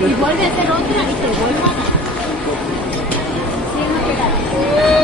Y vuelve a hacer otra y se vuelve a dar.